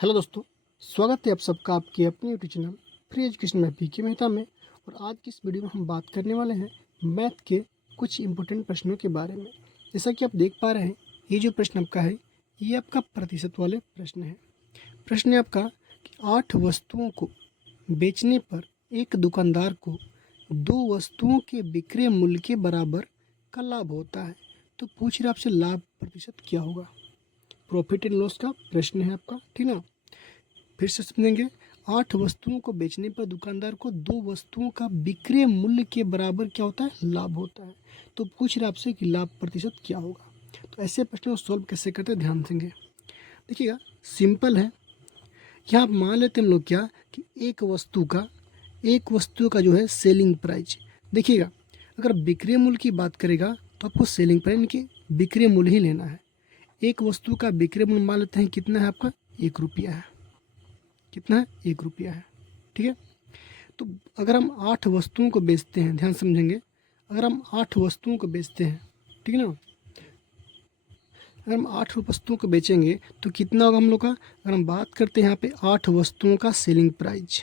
Hello दोस्तों, स्वागत है आप सबका आपके अपने यूट्यूब चैनल फ्री एजुकेशन में पीके मेहता में। और आज की इस वीडियो में हम बात करने वाले हैं मैथ के कुछ इम्पोर्टेंट प्रश्नों के बारे में। जैसा कि आप देख पा रहे हैं, ये जो प्रश्न आपका है ये आपका प्रतिशत वाले प्रश्न है। प्रश्न है आपका कि 8 वस्तुओं को बेचने पर एक दुकानदार को 2 वस्तुओं के विक्रय मूल्य के बराबर का लाभ होता है, तो पूछ रहे आपसे लाभ प्रतिशत क्या होगा। प्रॉफिट एंड लॉस का प्रश्न है आपका, ठीक ना। फिर से समझेंगे। 8 वस्तुओं को बेचने पर दुकानदार को 2 वस्तुओं का विक्रय मूल्य के बराबर क्या होता है, लाभ होता है। तो पूछ रहे आपसे कि लाभ प्रतिशत क्या होगा। तो ऐसे प्रश्नों को सॉल्व कैसे करते हैं, ध्यान देंगे। देखिएगा, सिंपल है। यहाँ आप मान लेते हैं हम लोग क्या कि एक वस्तु का जो है सेलिंग प्राइस। देखिएगा, अगर विक्रय मूल्य की बात करेगा तो आपको सेलिंग प्राइस यानी कि विक्रय मूल्य ही लेना है। एक वस्तु का विक्रय मूल्य मान लेते हैं कितना है आपका, 1 रुपया है। कितना है, 1 रुपया है, ठीक है। तो अगर हम 8 वस्तुओं को बेचते हैं, ध्यान समझेंगे, अगर हम 8 वस्तुओं को बेचते हैं, ठीक है ना, अगर हम 8 वस्तुओं को बेचेंगे तो कितना होगा हम लोग का। अगर हम बात करते हैं यहाँ पे 8 वस्तुओं का सेलिंग प्राइस,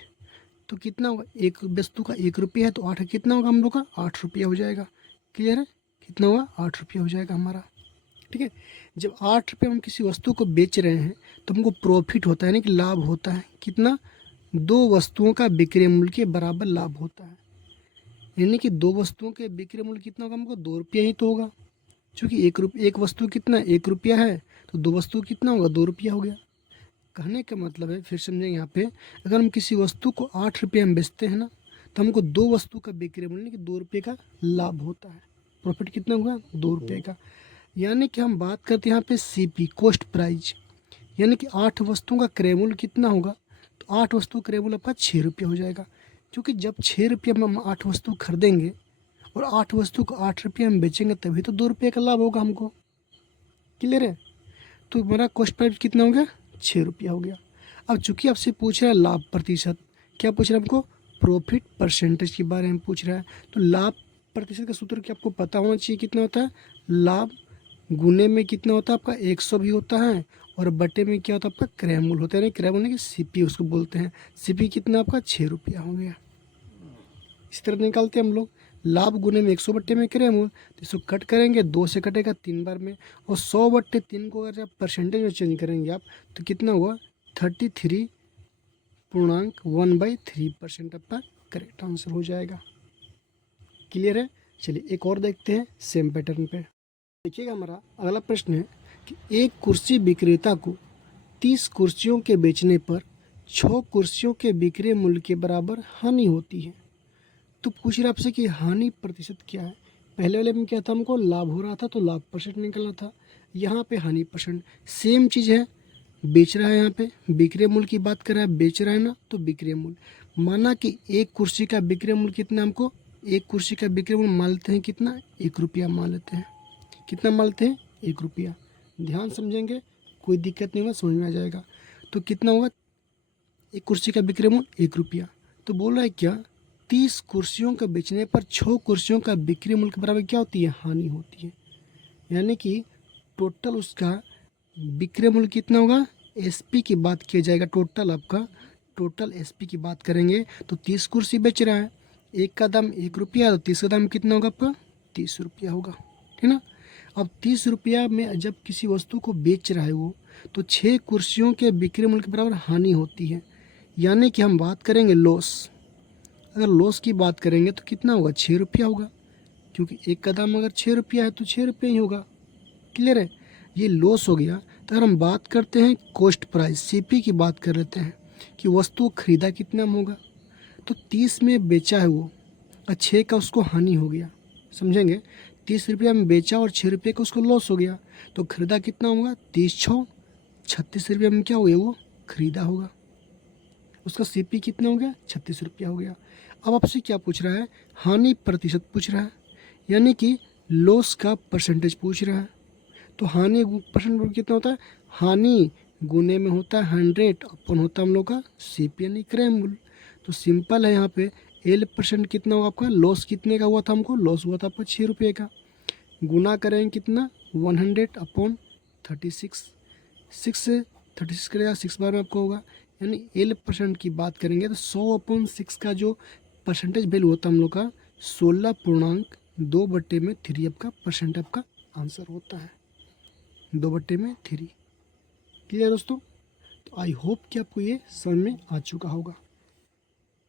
तो कितना होगा, एक वस्तु का 1 रुपया है तो 8 कितना होगा हम लोग का, 8 रुपया हो जाएगा। क्लियर है, कितना होगा, 8 रुपया हो जाएगा हमारा, ठीक है। जब 8 रुपये हम किसी वस्तु को बेच रहे हैं तो हमको प्रॉफिट होता है, यानी कि लाभ होता है। कितना, 2 वस्तुओं का विक्रय मूल्य के बराबर लाभ होता है। यानी कि 2 वस्तुओं के विक्रय मूल्य कितना होगा हमको, 2 रुपया ही तो होगा। क्योंकि एक वस्तु कितना, 1 रुपया है, तो 2 वस्तु कितना होगा, 2 रुपया हो गया। कहने का मतलब है, फिर समझेंगे यहाँ पे, अगर हम किसी वस्तु को 8 रुपये में बेचते हैं ना, तो हमको 2 वस्तु का विक्रय मूल्य यानी कि 2 रुपये का लाभ होता है। प्रॉफिट कितना हुआ, 2 रुपये का। यानी कि हम बात करते हैं यहाँ पे सीपी, कॉस्ट प्राइस, यानी कि 8 वस्तुओं का क्रय मूल्य कितना होगा, तो 8 वस्तु क्रय मूल्य आपका 6 रुपये हो जाएगा। क्योंकि जब 6 रुपये में हम 8 वस्तु खरीदेंगे और 8 वस्तु को 8 रुपये में बेचेंगे, तभी तो 2 रुपये का लाभ होगा हमको। क्लियर है। तो हमारा कॉस्ट प्राइस कितना हो गया, 6 रुपया हो गया। अब चूंकि आपसे पूछ रहा है लाभ प्रतिशत, क्या पूछ रहा है हमको, प्रॉफिट परसेंटेज के बारे में पूछ रहा है। तो लाभ प्रतिशत का सूत्र क्या आपको पता होना चाहिए, कितना होता है, लाभ गुने में कितना होता है आपका, 100 भी होता है, और बटे में क्या होता है आपका, क्रय मूल्य होता है। यानी क्रय मूल्य की सीपी उसको बोलते हैं। सीपी कितना आपका, 6 रुपया हो गया। इस तरह निकालते हैं हम लोग, लाभ गुने में 100 बट्टे में क्रय मूल्य, तो इसको कट करेंगे, 2 से कटेगा 3 बार में, और 100 बट्टे 3 को अगर आप परसेंटेज में चेंज करेंगे आप, तो कितना हुआ, 33.1/3% आपका करेक्ट आंसर हो जाएगा। क्लियर है। चलिए एक और देखते हैं सेम पैटर्न पे। देखिएगा, हमारा अगला प्रश्न है कि एक कुर्सी विक्रेता को 30 कुर्सियों के बेचने पर 6 कुर्सियों के विक्रय मूल्य के बराबर हानि होती है। तो पूछ रहा आपसे कि हानि प्रतिशत क्या है। पहले वाले में क्या था, हमको लाभ हो रहा था तो लाभ परसेंट निकलना था। यहाँ पे हानि परसेंट, सेम चीज़ है। बेच रहा है, यहाँ पे विक्रय मूल्य की बात कर रहा है, बेच रहा है ना, तो विक्रय मूल्य माना कि एक कुर्सी का विक्रय मूल्य कितना, हमको एक कुर्सी का विक्रय मूल्य मान लेते हैं कितना, 1 रुपया मान लेते हैं। कितना मान लेते हैं, 1 रुपया। ध्यान समझेंगे, कोई दिक्कत नहीं होगा, समझ में आ जाएगा। तो कितना होगा, एक कुर्सी का विक्रय मूल्य 1 रुपया। तो बोल रहा है क्या, 30 कुर्सियों का बेचने पर 6 कुर्सियों का बिक्री मूल्य के बराबर क्या होती है, हानि होती है। यानी कि टोटल उसका विक्रय मूल्य कितना होगा, एसपी की बात किया जाएगा, टोटल आपका टोटल एसपी की बात करेंगे तो 30 कुर्सी बेच रहा है, एक का दाम 1 रुपया, तो 30 का दाम कितना होगा आपका, 30 रुपया होगा, ठीक ना। अब 30 रुपया में जब किसी वस्तु को बेच रहा है वो, तो 6 कुर्सियों के बिक्री मूल्य के बराबर हानि होती है। यानी कि हम बात करेंगे लॉस। अगर लॉस की बात करेंगे तो कितना होगा, 6 रुपया होगा। क्योंकि एक का दाम अगर 6 रुपया है तो 6 रुपया ही होगा। क्लियर है, ये लॉस हो गया। तो अगर हम बात करते हैं कॉस्ट प्राइस, सीपी की बात कर लेते हैं कि वस्तु खरीदा कितना में होगा, तो 30 में बेचा है वो और 6 का उसको हानि हो गया। समझेंगे, 30 रुपया में बेचा और 6 रुपये का उसको लॉस हो गया, तो खरीदा कितना होगा, 30×6 36 रुपये में क्या हो गया, वो खरीदा होगा। उसका सीपी कितना हो गया, 36 रुपया हो गया। अब आपसे क्या पूछ रहा है, हानि प्रतिशत पूछ रहा है, यानी कि लॉस का परसेंटेज पूछ रहा है। तो हानि परसेंट कितना होता है, हानि गुने में होता है 100, अपन होता है हम लोग का सीपी यानी क्रय मूल्य। तो सिंपल है, यहाँ पे एल परसेंट कितना होगा आपका, लॉस कितने का हुआ था, हमको लॉस हुआ था आपका 6 रुपये का, गुना करेंगे कितना, 100/36, 6 से 36 करेगा 6 बार में आपको होगा, यानी एल परसेंट की बात करेंगे तो 100/6 का जो परसेंटेज वैल्यू होता है हम लोग का 16.2/3 आपका परसेंट आपका आंसर होता है, 2/3। क्लियर दोस्तों? तो आई होप कि आपको ये समझ में आ चुका होगा।